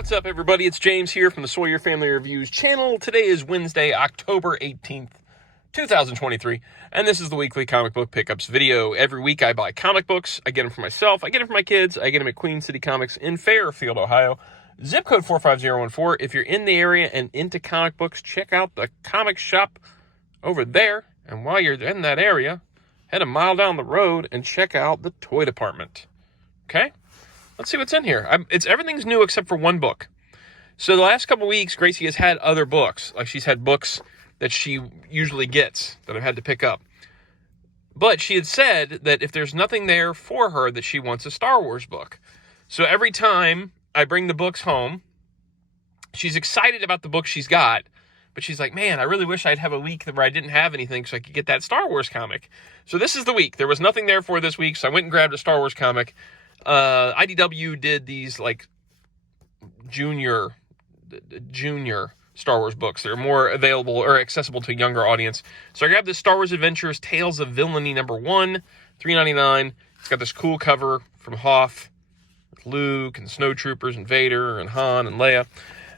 What's up, everybody? It's James here from the Sawyer Family Reviews channel. Today is Wednesday, October 18th, 2023, and this is the weekly comic book pickups video. Every week I buy comic books. I get them for myself. I get them for my kids. I get them at Queen City Comics in Fairfield, Ohio. Zip code 45014. If you're in the area and into comic books, check out the comic shop over there. And while you're in that area, head a mile down the road and check out the toy department. Okay? Let's see what's in here. Everything's new except for one book. So the last couple weeks, Gracie has had other books. Like, she's had books that she usually gets that I've had to pick up. But she had said that if there's nothing there for her, that she wants a Star Wars book. So every time I bring the books home, she's excited about the book she's got, but she's like, man, I really wish I'd have a week where I didn't have anything so I could get that Star Wars comic. So this is the week. There was nothing there for this week, so I went and grabbed a Star Wars comic. IDW did these like junior Star Wars books. They're more available or accessible to a younger audience. So I grabbed this Star Wars Adventures Tales of Villainy #1, $3.99. It's got this cool cover from Hoth with Luke and Snowtroopers and Vader and Han and Leia.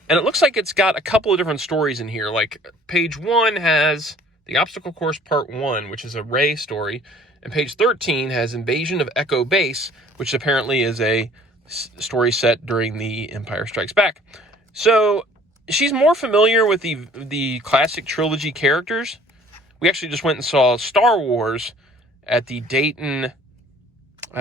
And it looks like it's got a couple of different stories in here. Like, page 1 has The Obstacle Course Part 1, which is a Rey story. And page 13 has Invasion of Echo Base, which apparently is a story set during the Empire Strikes Back. So she's more familiar with the classic trilogy characters. We actually just went and saw Star Wars at the Dayton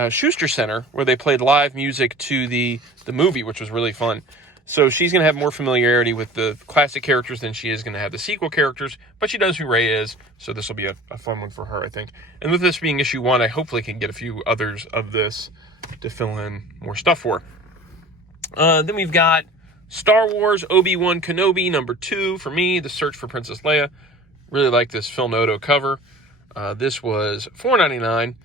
Schuster Center, where they played live music to the movie, which was really fun. So she's going to have more familiarity with the classic characters than she is going to have the sequel characters, but she knows who Rey is, so this will be a fun one for her, I think. And with this being issue 1, I hopefully can get a few others of this to fill in more stuff for. Then we've got Star Wars Obi-Wan Kenobi #2 for me, The Search for Princess Leia. Really like this filnotto cover. This was $4.99.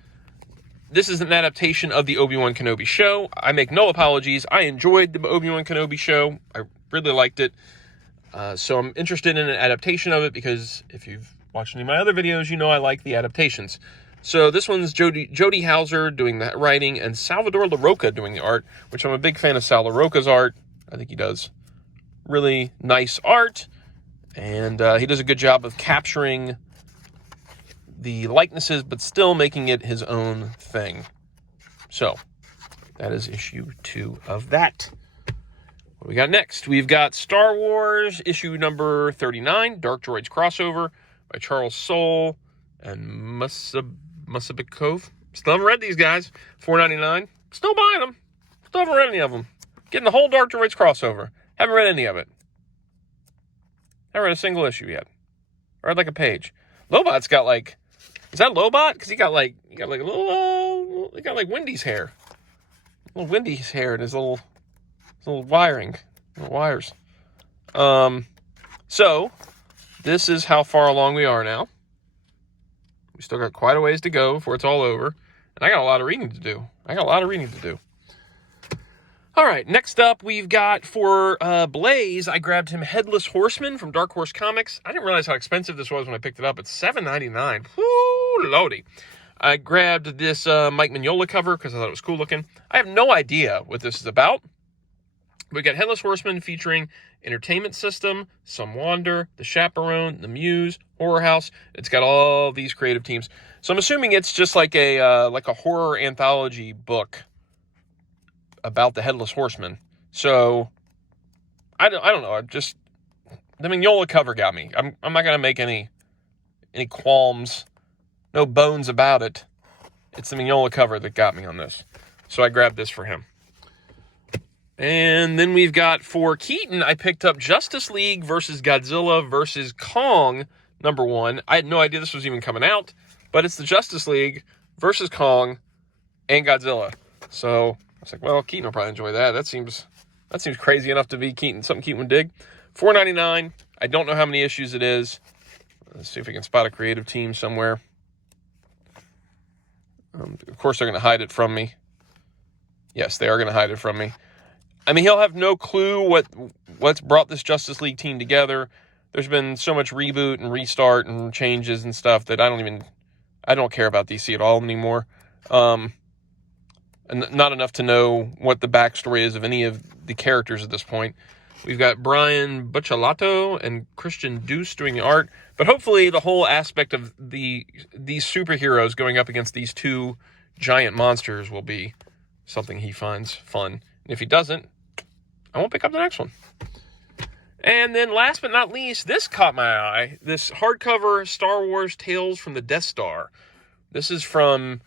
This is an adaptation of the Obi-Wan Kenobi show. I make no apologies. I enjoyed the Obi-Wan Kenobi show. I really liked it. So I'm interested in an adaptation of it because if you've watched any of my other videos, you know I like the adaptations. So this one's Jody Hauser doing the writing and Salvador LaRocca doing the art, which I'm a big fan of Sal LaRocca's art. I think he does really nice art. And he does a good job of capturing the likenesses, but still making it his own thing. So, that is issue 2 of that. What do we got next? We've got Star Wars issue number 39, Dark Droids Crossover by Charles Soule and Musabikov. Still haven't read these guys. $4.99. Still buying them. Still haven't read any of them. Getting the whole Dark Droids Crossover. Haven't read any of it. Haven't read a single issue yet. I read like a page. Lobot's got like... Is that Lobot? Because he got like a little, he got like Wendy's hair. A little Wendy's hair in his little wiring. Little wires. So, this is how far along we are now. We still got quite a ways to go before it's all over. And I got a lot of reading to do. All right, next up, we've got for Blaze, I grabbed him Headless Horseman from Dark Horse Comics. I didn't realize how expensive this was when I picked it up. It's $7.99. Woo, lordy. I grabbed this Mike Mignola cover because I thought it was cool looking. I have no idea what this is about. We got Headless Horseman featuring Entertainment System, Some Wander, The Chaperone, The Muse, Horror House. It's got all these creative teams. So I'm assuming it's just like a horror anthology book about the Headless Horseman. So I don't know. The Mignola cover got me. I'm not gonna make any qualms, no bones about it. It's the Mignola cover that got me on this. So I grabbed this for him. And then we've got for Keaton, I picked up Justice League versus Godzilla versus Kong #1. I had no idea this was even coming out, but it's the Justice League versus Kong and Godzilla. So I was like, well, Keaton will probably enjoy that. That seems crazy enough to be something Keaton would dig. $4.99. I don't know how many issues it is. Let's see if we can spot a creative team somewhere. Of course, they're going to hide it from me. Yes, they are going to hide it from me. I mean, he'll have no clue what's brought this Justice League team together. There's been so much reboot and restart and changes and stuff that I don't care about DC at all anymore. and not enough to know what the backstory is of any of the characters at this point. We've got Brian Buccellato and Christian Deuce doing the art, but hopefully the whole aspect of these superheroes going up against these two giant monsters will be something he finds fun. And if he doesn't, I won't pick up the next one. And then last but not least, this caught my eye. This hardcover Star Wars Tales from the Death Star. This is from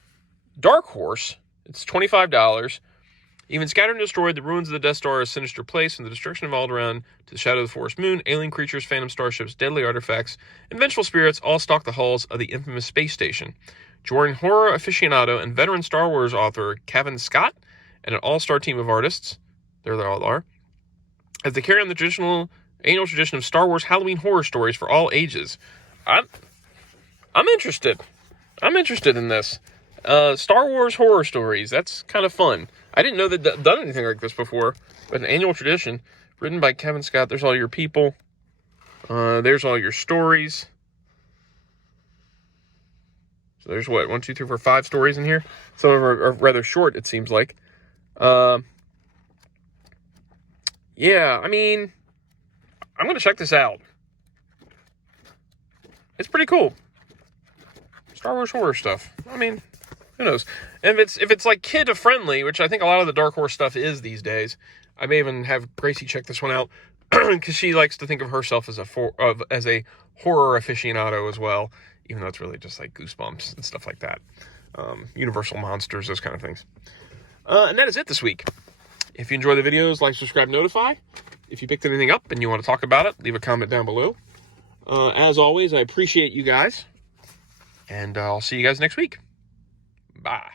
Dark Horse. It's $25. Even scattered and destroyed, the ruins of the Death Star are a sinister place, and the destruction evolved around to the shadow of the forest moon. Alien creatures, phantom starships, deadly artifacts, and vengeful spirits all stalk the halls of the infamous space station. Join horror aficionado and veteran Star Wars author Kevin Scott and an all-star team of artists, there they all are, as they carry on the annual tradition of Star Wars Halloween horror stories for all ages. I'm interested. I'm interested in this. Star Wars horror stories. That's kind of fun. I didn't know they'd done anything like this before, but an annual tradition written by Kevin Scott. There's all your people. There's all your stories. So there's what, 1, 2, 3, 4, 5 stories in here. Some of them are rather short, it seems like. Yeah, I mean, I'm going to check this out. It's pretty cool. Star Wars horror stuff. I mean, who knows? And if it's like kid-friendly, which I think a lot of the Dark Horse stuff is these days, I may even have Gracie check this one out because she likes to think of herself as a horror aficionado as well, even though it's really just like Goosebumps and stuff like that. Universal Monsters, those kind of things. And that is it this week. If you enjoy the videos, like, subscribe, notify. If you picked anything up and you want to talk about it, leave a comment down below. As always, I appreciate you guys. And I'll see you guys next week. Bye.